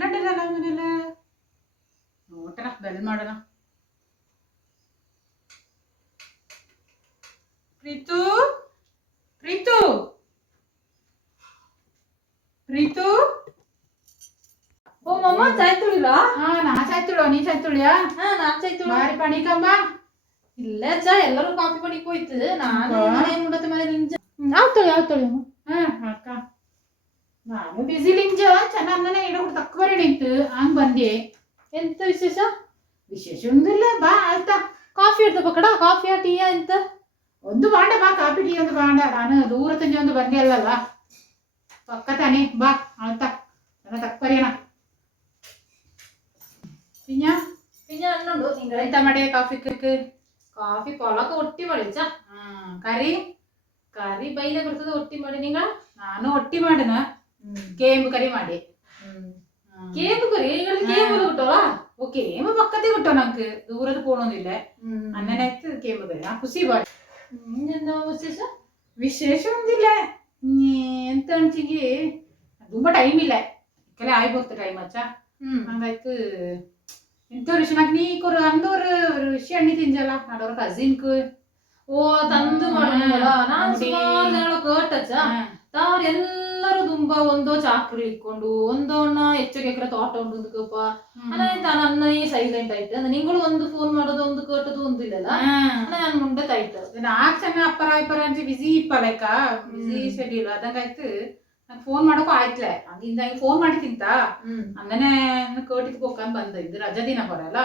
ಕಂಡಿಲ್ಲ ಮನೆಯಲ್ಲ ನೋಟಣ ಬೆಲ್ ಮಾಡೋಣ. ಪ್ರೀತು ಪ್ರೀತು ಪ್ರೀತು ಓ ಮಮ್ಮ ಚಾಯ್ ತುಳಿಲ್ಲ? ಹಾ ನಾ ಚಾಯ್ ತುಳೋ ನೀ ಚಾಯ್ ತುಳಿಯಾ? ಹಾ ನಾನ್ ಚಾಯ್ ತುಳ ಬಾರಿ ಪಣಿಕಮ್ಮ ಇಲ್ಲ ಚಾ ಎಲ್ಲರೂ ಕಾಫಿ ಪಡಿಕ್ ಹೋಯ್ತು ನಾನು ಮುಂಡತ್ತೆ ಮನೆ ನಿಂಜ ಯಾವ್ದು ಹಾ ಅಕ್ಕ ನಾನು ಬಿಸಿ ಲಿಂಜ ಚೆನ್ನಾಗಿ ಇಡೋದು ತಕ್ಕವರೆ ನಿಂತು ಹಂಗ್ ಬಂದೆ. ಎಂತ ವಿಶೇಷ? ವಿಶೇಷ ಒಂದಿಲ್ಲ ಬಾ ಆಯ್ತಾ. ಕಾಫಿ ಇಡ್ತ ಪಕಡ ಕಾಫಿಯಾ ಟೀಯಾ ಎಂತ? ಒಂದು ಬಾಂಡ ಬಾ ಕಾಫಿ ಟೀ ಒಂದು ಬಾಂಡ. ನಾನು ದೂರ ತಂಜೆ ಒಂದು ಬಂದೆ ಅಲ್ಲಲ್ಲ ಪಕ್ಕ ತಾನೆ ಬಾ ಆಯ್ತಾ ನನ್ನ ತಕ್ಕರಿಯಣ പിഞ്ഞ പിന്നെ എണ്ണുണ്ടോ നിങ്ങൾ ಎಂತ ಮಾಡಿ ಕಾಫಿക്ക് ಕಾಫಿ ಕೊಳಕ ಒಟ್ಟಿ ಮಾಡಿച്ച ಕರಿ ಕರಿ ಬೈಲೆ ಬರ್ತದೆ ಒಟ್ಟಿ ಮಾಡಿ ನಿಂಗ ನಾನು ಒಟ್ಟಿ ಮಾಡಿನ ಕೇಂಬು ಕರಿ ಮಾಡಿ ಕೇಂಬು ಕರಿ ಕೇಂಬು കിട്ടോള ಓ ಕೇಂಬು ಪಕ್ಕದೇ കിട്ടോ ನಂಗೆ ದೂರದ പോണൊന്നില്ല ಅನ್ನನಾಯ್ತು ಕೇಂಬು ಕರಿ ಆ ಖುಷಿ ಬಾರಿ. എന്താ വിശേഷ? ವಿಶೇಷ ಒಂದಿಲ್ಲ ಎಂತ ಅನ್ಸಿಗೆ ತುಂಬಾ ಟೈಮ್ ಇಲ್ಲ ಕೆಲ ಆಯ್ಬೋಗ್ತ ಟೈಮ್ ಅಚ್ಚ ಹಂಗಾಯ್ತು ಎಂತ ವಿಷಯ ನೀ ಕೊರು ಅಂದೋರು ವಿಷಯ ಅಣ್ಣಿ ತಿಂಜಲ್ಲ ನಾಡೋರ ಕಸಿನ್ಕು ಓ ತಂದು ಮಾಡೋಲ್ಲ ನಾನು ಸುಮಾರು ಜನ ಕೇಟಚ್ಚ ತಾವ್ರು ಎಲ್ಲರೂ ತುಂಬಾ ಒಂದೋ ಚಾಕ್ರಿ ಇಟ್ಕೊಂಡು ಒಂದೋಣ ಹೆಚ್ಚಿಗೆ ಎಕರೆ ತೋಟ ಉಂಟಪ್ಪ ನನ್ನ ಸೈಲೆಂಟ್ ಆಯ್ತು ಅಂದ್ರೆ ನಿಂಗಳು ಒಂದು ಫೋನ್ ಮಾಡೋದು ಒಂದು ಕೇಟದು ಒಂದಿಲ್ಲಲ್ಲ ನಾನು ಮುಂದೆ ತಾಯ್ತು ನಾಲ್ಕು ಜನ ಅಪ್ಪರ ಇಪ್ಪರ ಅಂತ ಬಿಸಿ ಇಪ್ಪಲೆಕ್ಕ ಬಿಸಿ ಶೆಡ್ಯೂಲ್ ಅದಂಗಾಯ್ತು ನಂಗೆ ಫೋನ್ ಮಾಡೋಕು ಆಯ್ತಲೆ ಹಂಗಿಂದ ಹಿಂಗೆ ಫೋನ್ ಮಾಡಿ ತಿಂತ ಅನ್ನನೇ ಕೇಟಿದ್ ಹೋಗಂತ ಬಂದ ಇದು ರಜಾ ದಿನ ಬರಲ್ಲ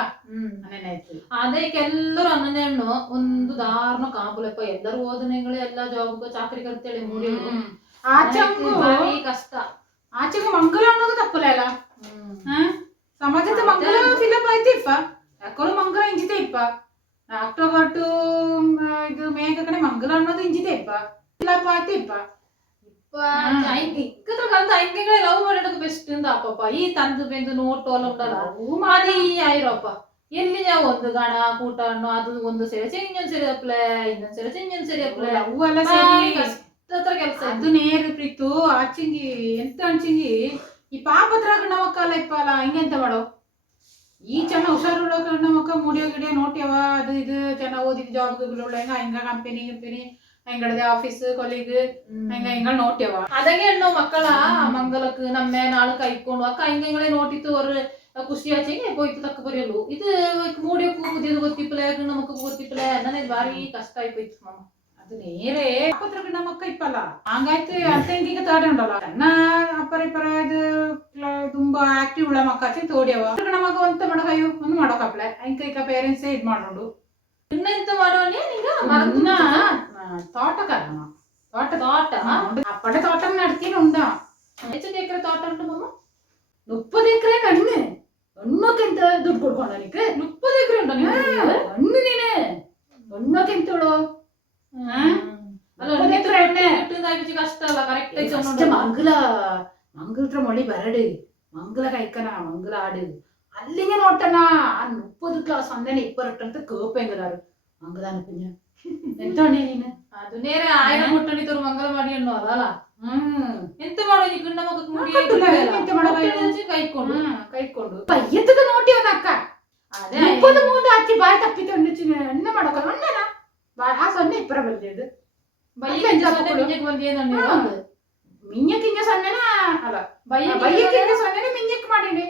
ಅನ್ನನೇ ಆಯ್ತು ಅದೇ ಎಲ್ಲರೂ ಅನ್ನನೇ ಹಣ್ಣು ಒಂದು ದಾರುಣ ಕಾಪುಲೆಪ್ಪ ಎಲ್ಲರೂ ಓದನೆಗಳು ಎಲ್ಲ ಜಾಬ್ ಚಾಕ್ರಿ ಕರ್ತೇಳಿ ಮೂಡಿ ಆಚಂಗು ಕಷ್ಟ ಆಚೆಗೂ ಮಂಗಲ ಅನ್ನೋದು ತಪ್ಪಲ ಅಲ್ಲ ಸಮಾಜದ ಮಂಗಲ ಫಿಲಪ್ ಆಯ್ತಿಪ್ಪ ಯಾಕಳು ಮಂಗಲ ಇಂಜಿತೆ ಇಪ್ಪ ಅಕ್ಟೋಬರ್ ಟು ಇದು ಮೇಘ ಕಡೆ ಮಂಗಲ ಅನ್ನೋದು ಇಂಜಿತೆ ಇಪ್ಪ ಫಿಲಪ್ ಆಯ್ತಿಪ್ಪ ಇಕ್ಕತ್ರ ಕಾಲದ ಅಂಗೆಗಳೇ ಲವ್ ಮಾಡೋದು ಬೆಸ್ಟ್ ಅಂತ ಅಪ್ಪಪ್ಪ ಈ ತಂದು ಬೆಂದು ನೋಟು ಅಲ್ಲ ಉಂಟಲ್ಲ ಮಾಡಿ ಆಯ್ರಪ್ಪ ಎಲ್ಲಿ ಯಾವ ಒಂದು ಗಣ ಕೂಟ ಹಣ್ಣು ಅದು ಒಂದು ಸೇರೆ ಇನ್ನೊಂದ್ ಸೇರಿ ಅಪ್ಲೆ ಇನ್ನೊಂದ್ ಸೇರೆ ಇನ್ನೊಂದ್ ಸೇರಿ ಅಪ್ಲೆ ಅವು ಎಲ್ಲ ಸೇರಿ ಹತ್ರ ಕೆಲಸ ಅದು ನೇರ ಪ್ರೀತು ಆಚಿಂಗಿ ಎಂತ ಅಂಚಿಂಗಿ ಈ ಪಾಪದ್ರಾಗ ನಮಕ್ಕಲ್ಲ ಇಪ್ಪಲ್ಲ ಹಿಂಗೆಂತ ಮಾಡೋ ಈ ಚೆನ್ನ ಹುಷಾರುಳ್ಳ ನಮಕ್ಕ ಮುಡಿಯೋ ಗಿಡಿಯೋ ನೋಟ್ಯವ ಅದು ಇದು ಚೆನ್ನಾಗಿ ಓದಿದ ಜಾಬ್ ಹೆಂಗ ಹಿಂಗ ಕಂಪನಿ ಹೆಂಗಡದೆ ಆಫೀಸ್ ಕೊಲಿಗ್ ಹೆಂಗ ನೋಟ್ಯವ ಅದಂಗೆ ಹೆಣ್ಣು ಮಕ್ಕಳ ಮಂಗಲಕ್ ನಮ್ಮೆ ನಾಳು ಕೈಕೊಂಡು ಅಕ್ಕ ಹಿಂಗೆ ನೋಟಿತ್ತು ಅವ್ರ ಖುಷಿ ಆಚೆಗೆ ಹೋಯ್ತು ತಕ್ಕ ಬರೆಯಲು ಇದು ಮೂಡಿಯೋಕು ಮುದಿಯೋದು ಗೊತ್ತಿಪ್ಪಲೆ ನಮಕ್ ಗೊತ್ತಿಪ್ಪಲೆ ನನಗೆ ಭಾರಿ ಕಷ್ಟ ಆಯ್ತು ಮಾಮ ಅದು ನೇರೇ ಪಾಪದ್ರಾಗ ನಮಕ್ಕ ಇಪ್ಪಲ್ಲ ಹಂಗಾಯ್ತು ಅರ್ಧಂಗಿಗ ತಾಡೆ ಉಂಟಲ್ಲ ಸಣ್ಣ ಅಪ್ಪರ ಇಪ್ಪರ ಇದು ತುಂಬಾ ಆಕ್ಟಿವ್ ಉಳ್ಳ ಮಕ್ಕ ಆಚೆ ತೋಡ್ಯವ ನಮಗ ಒಂತ ಮಾಡಕಯ್ಯು ಒಂದು ಮಾಡೋಕಪ್ಲೆ ಹಿಂಗ ಪೇರೆಂಟ್ಸ್ ಇದ್ ಮಾಡೋಡು ಇನ್ನೆಂತ ಮಾಡೋಣ ನಿಂಗ ಮರದಿನ ತೋಟಕಲ್ಲ ತೋಟ ಅಪ್ಪಡೆ ತೋಟ ನಡ್ತೀನಿ ಉಂಡ ಹೆಚ್ಚು ಎಕರೆ ತೋಟ ಉಂಟು ಮಮ್ಮ 30 ಎಕರೆ ಹಣ್ಣಕ್ಕಿಂತ ದುಡ್ಡು ಕೊಡ್ಕೊಂಡ ನಿಕ್ಕೆ 30 ಎಕರೆ ಉಂಟ ಹಣ್ಣು ನೀನೆ ಹಣ್ಣಕ್ಕಿಂತಳು ಕಷ್ಟ ಅಲ್ಲ ಕರೆಕ್ಟ್ ಮಂಗಲ್ತ್ರ ಮೊಳಿ ಬರಡು ಮಂಗಲ ಕೈಕನ ಮಂಗಲ ಆಡು ಅಲ್ಲಿಗೆ ನೋಟನ 30 ಕ್ಲಾಸ್ ಒಂದೇನೆ 28 ಅಂತ ಕೇಪೆಂಗದಾರು ಮಂಗದಾನ ಪುಣ್ಯ ಎಂತ ನೀನು ಅದು ನೇರ ಆಯ್ನ ಮುಟ್ಟಣಿ ತೋರು ಮಂಗಲ ಮಾಡಿ ಅನ್ನೋ ಅದಲ್ಲ ಎಂತ ಮಾಡೋ ಈ ಗಂಡ ಮಗಕ್ಕೆ ಮುಡಿ ಎಂತ ಮಾಡೋ ಕೈಕೊಂಡು ಎತ್ತದ ನೋಟಿ ಅವನ ಅಕ್ಕ ಅದೇ 33 ಹಚ್ಚಿ ಬಾಯಿ ತಪ್ಪಿತು ಅಣ್ಣ ಮಾಡೋಕ ಅಣ್ಣನ ಆ ಸೊನ್ನೆ ಇಪ್ಪರ ಬಂದಿದ್ದು ಮಿಂಜಕ್ಕಿಂಜ ಸೊನ್ನೆನ ಅಲ್ಲ ಬೈಯಕ್ಕಿಂಜ ಸೊನ್ನೆನೆ ಮಿಂಜಕ್ ಮಾಡೀನಿ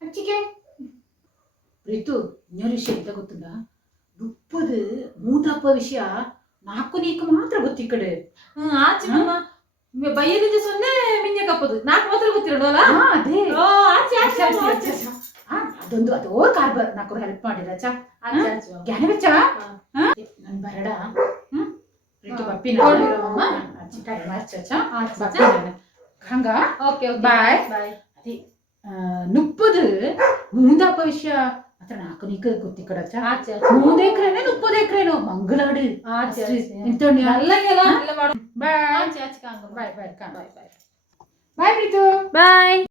ಹಚ್ಚಿಕೆ ಪ್ರೀತು ಇನ್ನೊಂದು ವಿಷಯ ಎಂತ ಗೊತ್ತುಂಟ 30 ಮೂತಪ್ಪ ವಿಷಯ 4 ನೀಕು ಮಾತ್ರ ಗೊತ್ತಿ ಕಡೆ ಆಚೆ ಬೈಯದಿಂದ ಸೊನ್ನೆ ಮಿಂಜ ಕಪ್ಪದು 4 ಮಾತ್ರ ಗೊತ್ತಿರೋಲ್ಲ ಅದೇ ಅದೊಂದು ಅದೋ ಕಾರ್ಬಾರ್ 4 ಹೆಲ್ಪ್ ಮಾಡಿದ ಜ್ಞಾನ ಬೆಚ್ಚ ನನ್ ಬರಡ ಪ್ರೀತು ಬಪ್ಪಿನ ಟೈಮ್ ಆಚ ಹಂಗ ಬಾಯ್ ಅದೇ 30 ಮೂದಪ್ಪ ವಿಷಯ ಮಾತ್ರ 4 ನೀಕ ಗೊತ್ತಿ ಕಡಚ್ಚ 3 ಎಕರೆನೆ 30 ಎಕರೆನೋ ಮಂಗಳಾಡು ಎಂತ ಬಾಯ್ ಬಾಯ್ ಬಾಯ್ ಪ್ರೀತು ಬಾಯ್